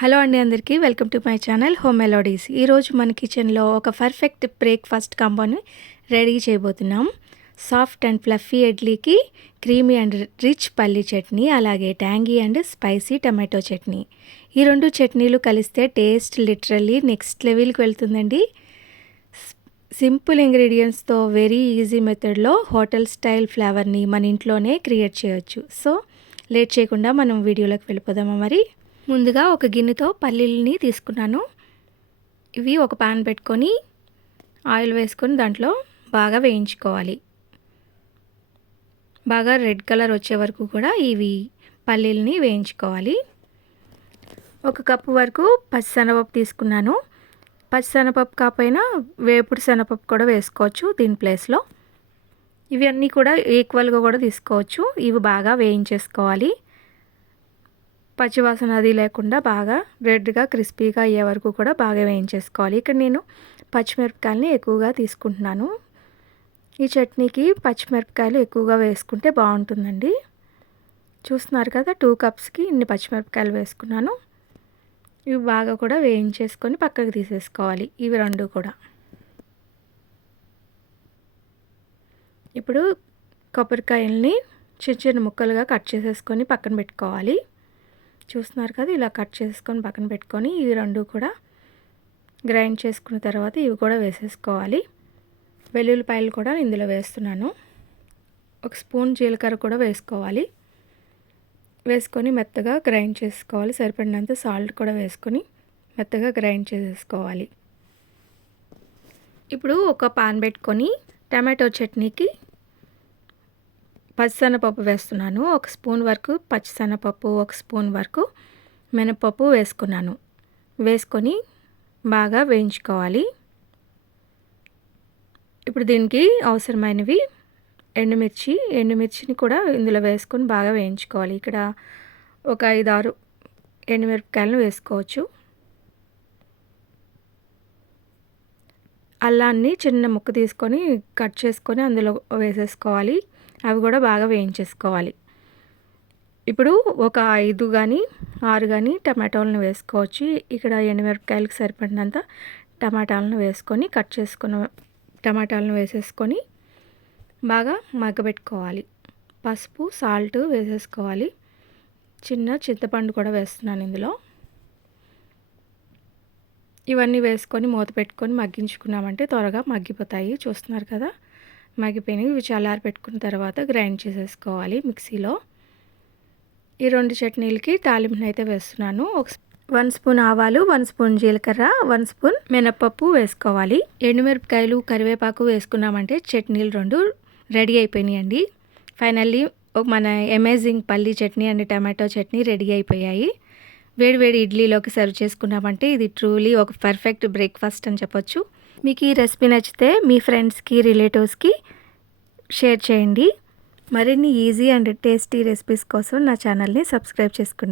Hello అండి అందరికీ welcome to my channel home melodies. ఈరోజు మన కిచెన్లో ఒక పర్ఫెక్ట్ బ్రేక్ఫాస్ట్ కాంబోని రెడీ చేయబోతున్నాం. సాఫ్ట్ అండ్ ఫ్లఫీ ఇడ్లీకి క్రీమీ అండ్ రిచ్ పల్లీ చట్నీ, అలాగే tangy and spicy tomato chutney. ఈ రెండు చట్నీలు కలిస్తే టేస్ట్ లిటరల్లీ నెక్స్ట్ లెవెల్కి వెళ్తుందండి. సింపుల్ ఇంగ్రీడియంట్స్తో వెరీ ఈజీ మెథడ్లో హోటల్ స్టైల్ ఫ్లేవర్ని మన ఇంట్లోనే క్రియేట్ చేయొచ్చు. సో లేట్ చేయకుండా మనం వీడియోలోకి వెళ్ళిపోదామా మరి. ముందుగా ఒక గిన్నెతో పల్లీలని తీసుకున్నాను. ఇవి ఒక పాన్ పెట్టుకొని ఆయిల్ వేసుకొని దాంట్లో బాగా వేయించుకోవాలి. బాగా రెడ్ కలర్ వచ్చే వరకు కూడా ఇవి పల్లీలని వేయించుకోవాలి. ఒక కప్పు వరకు పచ్చిశనగపప్పు తీసుకున్నాను. పచ్చిశనగపప్పు కాకపోయినా వేపుడు శనగపప్పు కూడా వేసుకోవచ్చు దీని ప్లేస్లో. ఇవి అన్నీ కూడా ఈక్వల్గా కూడా తీసుకోవచ్చు. ఇవి బాగా వేయించేసుకోవాలి. పచ్చివాసన అది లేకుండా బాగా రెడ్గా క్రిస్పీగా అయ్యే వరకు కూడా బాగా వేయించేసుకోవాలి. ఇక్కడ నేను పచ్చిమిరపకాయలని ఎక్కువగా తీసుకుంటున్నాను. ఈ చట్నీకి పచ్చిమిరపకాయలు ఎక్కువగా వేసుకుంటే బాగుంటుందండి. చూస్తున్నారు కదా, 2 కప్స్కి ఇన్ని పచ్చిమిరపకాయలు వేసుకున్నాను. ఇవి బాగా కూడా వేయించేసుకొని పక్కకు తీసేసుకోవాలి. ఇవి రెండు కూడా. ఇప్పుడు కొబ్బరికాయల్ని చిన్న చిన్న ముక్కలుగా కట్ చేసేసుకొని పక్కన పెట్టుకోవాలి. చూస్తున్నారు కదా, ఇలా కట్ చేసుకొని పక్కన పెట్టుకొని ఇవి రెండు కూడా గ్రైండ్ చేసుకున్న తర్వాత ఇవి కూడా వేసేసుకోవాలి. వెల్లుల్లిపాయలు కూడా ఇందులో వేస్తున్నాను. ఒక స్పూన్ జీలకర్ర కూడా వేసుకోవాలి. వేసుకొని మెత్తగా గ్రైండ్ చేసుకోవాలి. సరిపడినంత సాల్ట్ కూడా వేసుకొని మెత్తగా గ్రైండ్ చేసేసుకోవాలి. ఇప్పుడు ఒక పాన్ పెట్టుకొని టమాటో చట్నీకి పచ్చిశనగపప్పు వేస్తున్నాను. ఒక స్పూన్ వరకు పచ్చిశనగపప్పు, ఒక స్పూన్ వరకు మినపప్పు వేసుకున్నాను. వేసుకొని బాగా వేయించుకోవాలి. ఇప్పుడు దీనికి అవసరమైనవి ఎండుమిర్చిని కూడా ఇందులో వేసుకొని బాగా వేయించుకోవాలి. ఇక్కడ ఒక 5-6 ఎండుమిరపకాయలను వేసుకోవచ్చు. అల్లాన్ని చిన్న ముక్క తీసుకొని కట్ చేసుకొని అందులో వేసేసుకోవాలి. అవి కూడా బాగా వేయించేసుకోవాలి. ఇప్పుడు ఒక 5 కానీ 6 కానీ టమాటాలను వేసుకోవచ్చు. ఇక్కడ ఎండుమిరపకాయలకు సరిపడినంత టమాటాలను వేసుకొని కట్ చేసుకున్న టమాటాలను వేసేసుకొని బాగా మగ్గబెట్టుకోవాలి. పసుపు, సాల్ట్ వేసేసుకోవాలి. చిన్న చింతపండు కూడా వేస్తున్నాను ఇందులో. ఇవన్నీ వేసుకొని మూత పెట్టుకొని మగ్గించుకున్నామంటే త్వరగా మగ్గిపోతాయి. చూస్తున్నారు కదా, మగ్గిపోయినవి. ఇవి చల్లారి పెట్టుకున్న తర్వాత గ్రైండ్ చేసేసుకోవాలి మిక్సీలో. ఈ రెండు చట్నీలకి తాలింపుని అయితే వేస్తున్నాను. 1 స్పూన్ ఆవాలు, 1 స్పూన్ జీలకర్ర, 1 స్పూన్ మినపప్పు వేసుకోవాలి. ఎండుమిరపకాయలు, కరివేపాకు వేసుకున్నామంటే చట్నీలు రెండు రెడీ అయిపోయినాయండి. ఫైనల్లీ మన అమేజింగ్ పల్లీ chutney and tomato chutney ready అయిపోయాయి. వేడివేడి ఇడ్లీలోకి సర్వ్ చేసుకున్నామంటే ఇది ట్రూలీ ఒక పర్ఫెక్ట్ బ్రేక్ఫాస్ట్ అని చెప్పొచ్చు. మీకు ఈ రెసిపీ నచ్చితే మీ ఫ్రెండ్స్కి, రిలేటివ్స్కి షేర్ చేయండి. మరిన్ని ఈజీ అండ్ టేస్టీ రెసిపీస్ కోసం నా ఛానల్ని సబ్స్క్రైబ్ చేసుకోండి.